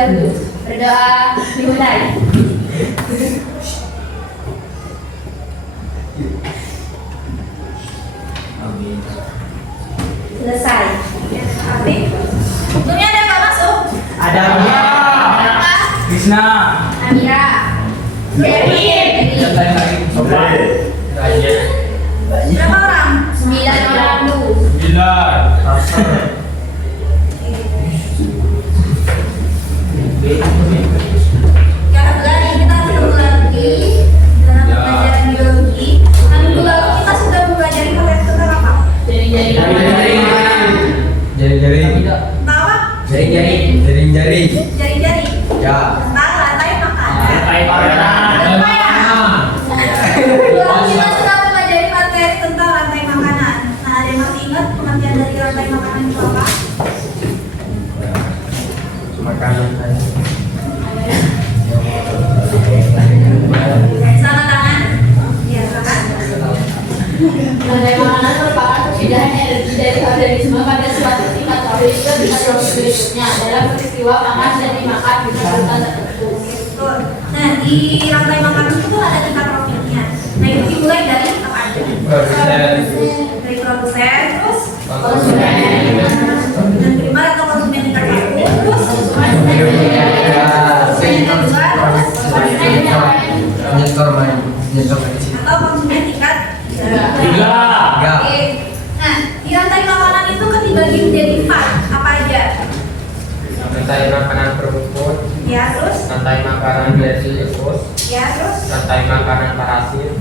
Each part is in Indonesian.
dahulu. Berdoa dimulai. Selesai. Apik. Tentunya ada yang masuk? Ada Amira, Krishna, Amira, Kevin. Berapa orang? 9 orang dulu. 9. Yang lagi kita ketemu lagi dalam pelajaran biologi. Minggu lalu kita sudah mempelajari materi tentang apa? Jari-jari. Tentang apa? Jari-jari. Jari-jari. Ya. Tentang rantai makanan. Rantai makanan. Minggu lalu kita sudah mempelajari materi tentang rantai makanan. Nah, ada yang masih ingat pengertian dari rantai makanan itu apa? Makanan. Sama tangan. Iya, silakan. Rantai makanan merupakan perpindahan energi dari organisme pada suatu tingkat mikro ke tingkat berikutnya dalam peristiwa makan dan dimakan di urutan tertentu. Betul. Nah, di rantai makanan itu ada tingkat profilnya. Nah, itu dimulai dari apa aja? Dari produsen, terus konsumen. Dan primer atau konsumen tingkat 1, terus konsumen tingkat 2, terus atau konsumen tingkat 3. Oke. Nah, di rantai makanan itu kan dibagi menjadi 4. Apa aja? Rantai makanan berukur, Ya, terus? rantai makanan lesius, Ya, terus? rantai makanan parasit,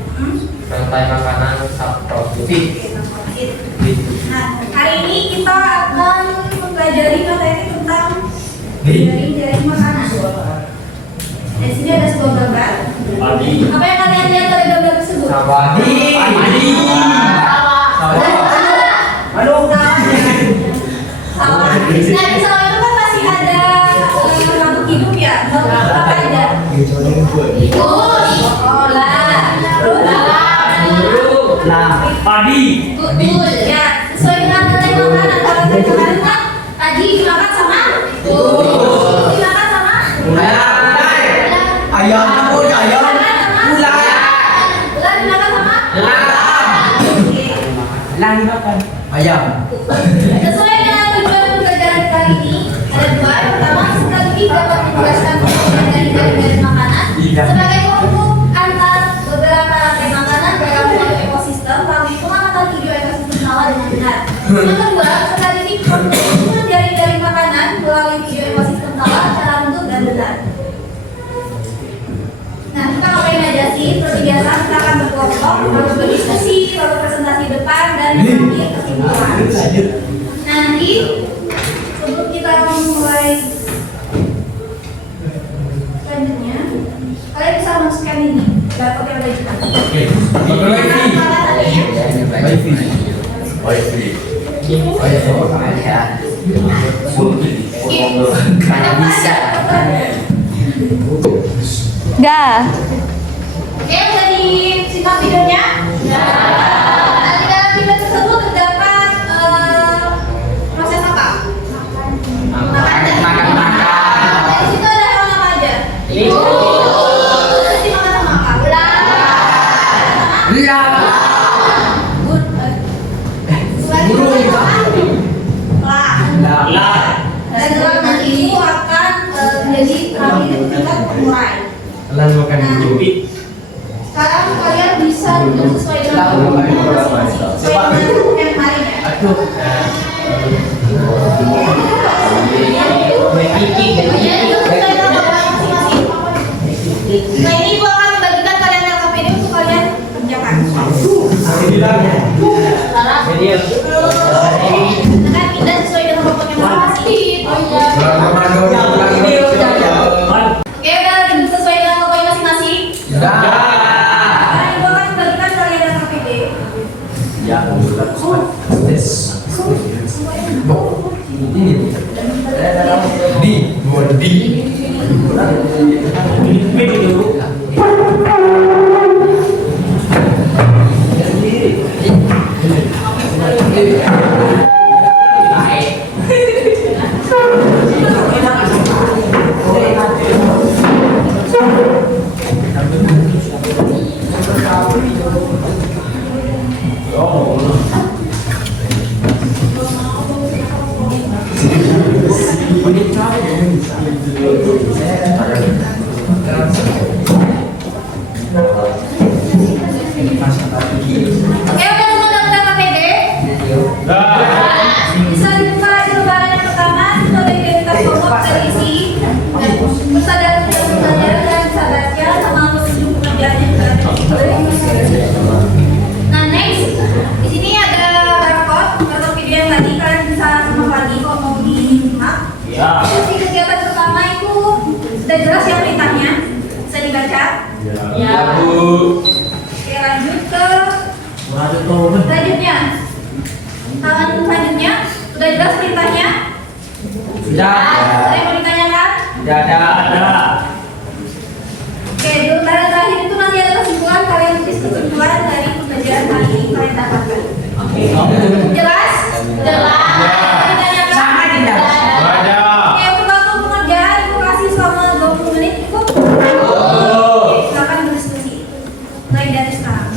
rantai makanan saprofitik. Nah, hari ini kita akan mempelajari materi tentang jaring-jaring makanan. Di sini ada sebuah gambar. Padi. Apa yang kalian lihat dari gambar tersebut? Sawadi. Sawah. Nah, di sawah itu kan masih ada makhluk hidup ya. Makhluk apa aja? Tikus, ular, Padi. betul. Ya, sesuai dengan rantai makanan. Kalau rantai makanan kan tadi dimakan sama dimakan sama Ayam, ayam, ular dimakan sama Oke. ayam. Sesuai dengan tujuan pembelajaran kali ini ada 2. Yang pertama, strategi dapat menjelaskan penggunaan jaring-jaring makanan sebagai penghubung antar beberapa rantai makanan dalam suatu ekosistem melalui pengamatan video ekosistem sawah dengan benar. Yang kedua, strategi penggunaan jaring-jaring makanan melalui video ekosistem sawah secara bentuk dan benar. Nah, kita ngapain aja sih? Seperti biasa kita akan berkelompok, lalu berdiskusi, lalu presentasi depan dan mengambil kesimpulan. Nah, nanti sebelum kita memulai selanjutnya, kalian bisa masukkan ini laptop yang ada di depan. Dah. Oke, udah disimak videonya? Ya. Nah, di dalam video tersebut terdapat proses apa? Makan. Di situ ada hewan apa aja? Terus dimakan sama apa? Dan elang nanti itu akan menjadi terakhir tingkat pengurai. Sekarang kalian bisa duduk sesuai dengan sesuai dengan yang kemarin ya. Nah, ini ibu akan membagikan kalian LKPD untuk kalian kerjakan. Dengan kita sesuai dengan pokoknya masing-masing. Oke, udah sesuai dengan pokoknya masing-masing. Sekarang ibu akan membagikan kalian LKPD. Sudah jelas ya perintahnya? Bisa dibaca? Ya. Bu. Oke, lanjut ke selanjutnya. Halaman selanjutnya, sudah jelas perintahnya? Sudah. Ada yang mau ditanyakan? Tidak ada. Oke, dulu terakhir itu nanti ada kesimpulan, kalian tulis kesimpulan dari pembelajaran kali ini kalian dapatkan. Jelas? Jelas. Ditanyakan? Sama tidak? Ada. Oke, untuk waktu pengerjaan ibu kasih selama 20 menit cukup. Oh. Oke, silakan berdiskusi. Mulai dari sekarang.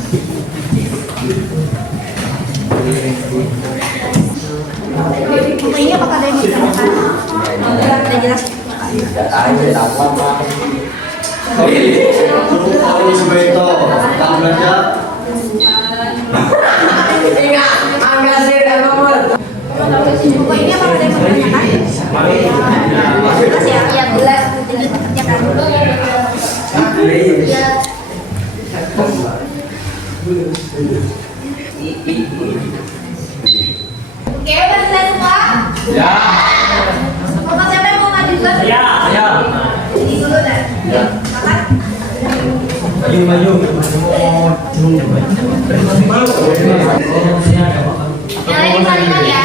Ini apakah ada yang mau ditanyakan? Sudah jelas. Pokoknya apakah ada yang mau ditanyakan? Jelas ya? Iya, jelas. Jadi kerjakan. Oke, udah selesai semua? Ya. Bapak siapa yang mau maju dulu? Saya. Ini dulu dah. Silakan. Yang lain kalimat ya.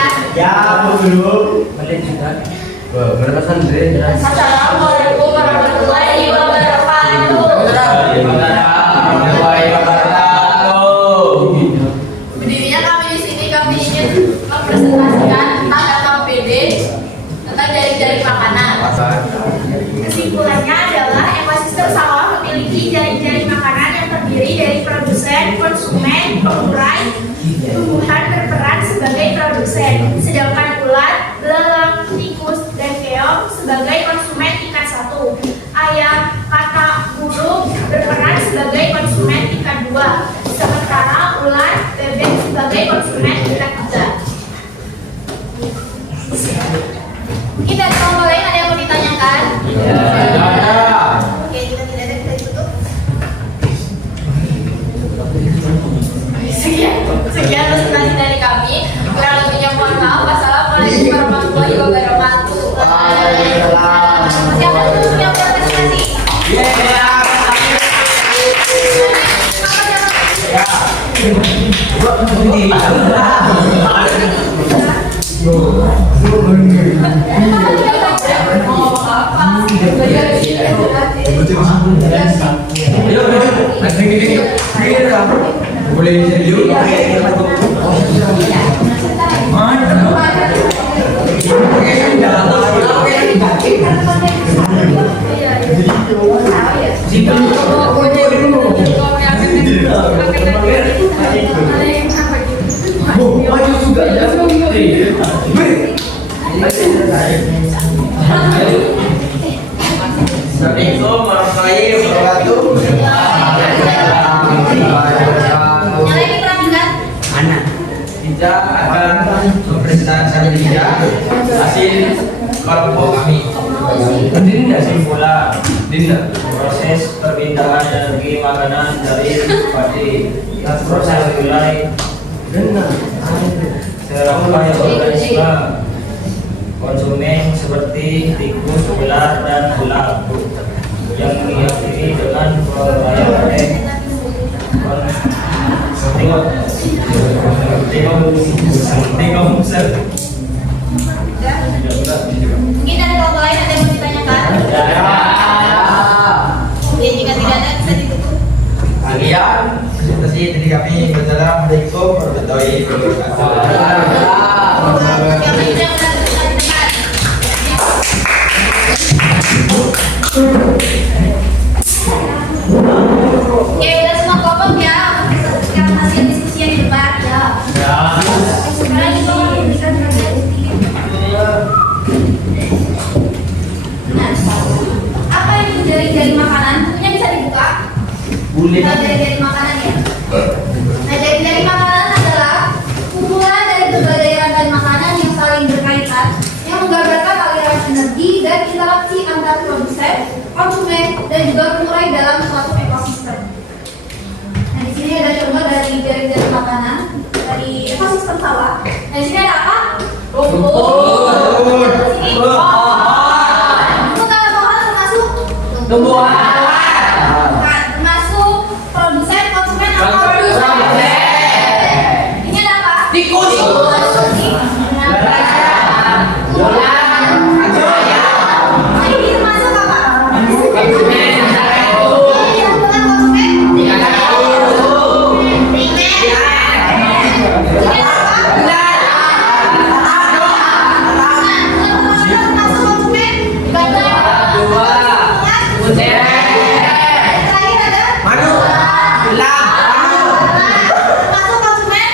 Assalamualaikum warahmatullahi wabarakatuh. Berdirinya kami di sini, kami ingin mempresentasikan tentang KPD tentang jaring-jaring makanan. Kesimpulannya adalah ekosistem sawah memiliki jaring-jaring makanan yang terdiri dari produsen, konsumen, pengurai, tumbuhan berperan sebagai produsen, sedangkan ulat, belalang, tikus, dan keong sebagai konsumen tingkat 1. Ayam, katak, burung berperan sebagai konsumen tingkat 2, sementara ulat, bebek sebagai konsumen tingkat 3. Mungkin dari kelompok lain ada yang mau ditanyakan? Oke, kita tidak ada, kita ditutup. Sekian presentasi dari kami. Kurang lebihnya mohon maaf. Wassalamualaikum warahmatullahi wabarakatuh. Siapa dulu yang presentasi? Assalamualaikum warahmatullahi wabarakatuh. Yang lain diperhatikan? Anak kita akan mempresentasikan juga hasil kelompok kami. Dinda simpulan. Proses perpindahan energi makanan dari padi. Proses mulai serangkaian organisme konsumen seperti tikus, ular, dan ulat yang diakhiri dengan penguraian Mungkin dari kelompok lain ada yang mau ditanyakan? Oke, jika tidak ada bisa ditutup. Kalian presentasi dari kami. Wassalamualaikum warahmatullahi wabarakatuh. Yang lainnya udah bisa didengar. Oke, udah semua kelompok ya. Sekarang hasil diskusi yang di depan ya. Sekarang itu memberikan sedikit. Nah, apa itu jaring-jaring makanan? Tentunya bisa dibuka. Kita jaring-jaring makanan ya. Nah, jaring-jaring makanan adalah kumpulan dari berbagai rangkaian makanan yang saling berkaitan yang menggambarkan aliran energi dan interaksi antar produsen, konsumen, dan juga pengurai dalam suatu ekosistem. Nah, di sini ada contoh dari jaring-jaring makanan dari ekosistem sawah. Nah, di sini ada apa? Rumput. Di sini pohon. Rumput atau pohon termasuk Tumbuhan. Bukan, termasuk produsen, konsumen, atau produsen. Ini ada apa? Tikus. Ini termasuk apa? Konsumen. Iya, bukan konsumen. Primer. Ini ada apa? Termasuk konsumen. Terakhir ada Manu. termasuk konsumen.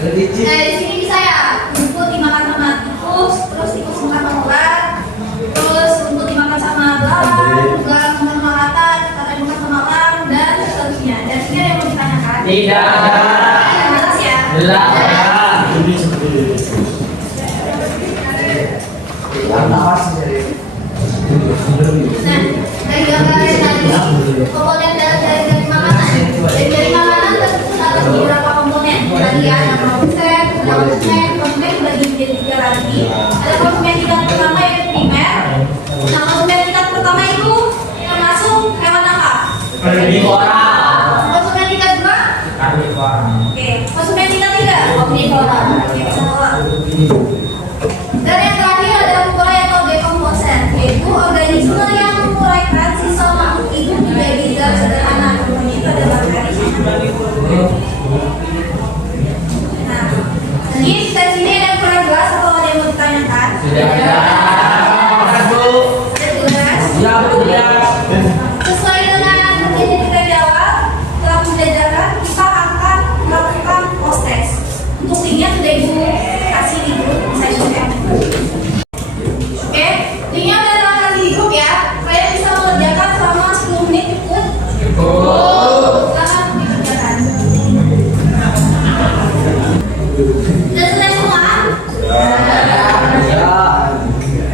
Oke, di sini bisa ya, rumput dimakan sama tikus, terus tikus makan sama ular, terus rumput dimakan sama belalang, belalang sama rata, rata dimakan sama elang, dan seterusnya. Dan sini ada yang mau ditanyakan? Tidak. Atas ya. Nah, dari gambar yang tadi, komponen dari makanan. Dari makanan tersebut ada beberapa komponen. Tadi ada produsen, konsumen dibagi menjadi 3 lagi. Ada konsumen tingkat pertama yaitu primer. Nah, konsumen tingkat pertama itu termasuk hewan apa? Konsumen tingkat 2? Oke. Konsumen tingkat 3? Omnivora. Oke, bisa tolak. Dan yang terakhir ada pengurai atau decomposer, yaitu organisme yang menguraikan sisa makhluk hidup menjadi zat sederhana. Contohnya itu adalah bakteri. Nah, jadi dari sini ada yang kurang jelas atau ada yang mau ditanyakan? Ada jelas? Sesuai dengan perjanjian kita di awal, telah menjajakan kita akan melakukan post test. Untuk linknya sudah ibu kasih di grup saya share. Oke, linknya udah telah kasih di grup ya. Kalian bisa mengerjakan selama 10 menit cukup. Silakan dikerjakan. Sudah selesai semua?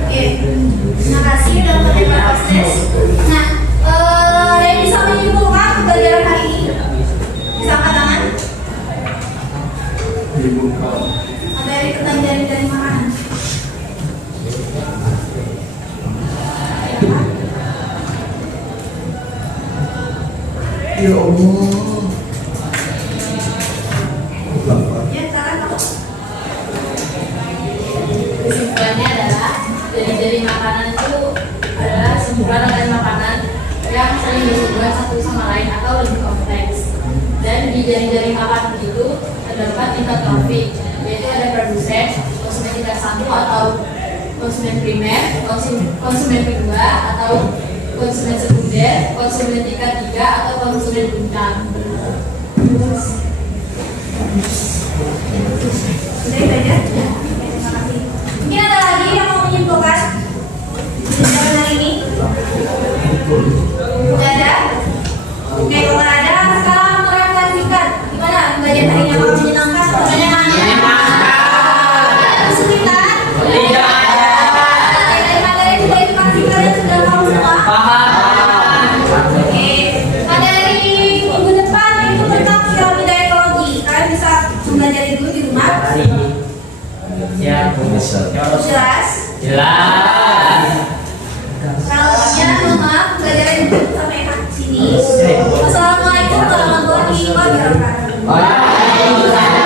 Oke, terima kasih sudah mengerjakan post test. Nah, ada yang bisa menyimpulkan pembelajaran hari ini? Bisa angkat tangan? Materi tentang jari-jari makanan. Ya Allah. Ya, sekarang kamu. Kesimpulannya adalah jari-jari makanan itu adalah sebuah rangkaian makanan yang saling berhubungan satu sama lain atau lebih kompleks. Dan di jari-jari makanan itu terdapat tingkat trofik, yaitu ada produsen, konsumen tingkat 1 atau konsumen primer, konsumen kedua atau konsumen sekunder, konsumen tingkat 3 atau konsumen puncak. Sudah itu aja? Ya. Oke, terima kasih. Mungkin ada lagi yang mau menyimpulkan pembelajaran hari ini? Tidak ada? Oke, kalau nggak ada, sekarang merefleksikan. Gimana pembelajaran hari ini? Apakah menyenangkan atau kesulitan? Dari materi yang sudah dikasih kalian sudah tahu semua? Oke, materi minggu depan itu tentang piramida ekologi. Kalian bisa mempelajari dulu di rumah. Jelas? Kalau mohon maaf, pelajaran itu sampai sini. Assalamualaikum warahmatullahi wabarakatuh. Waalaikumsalam.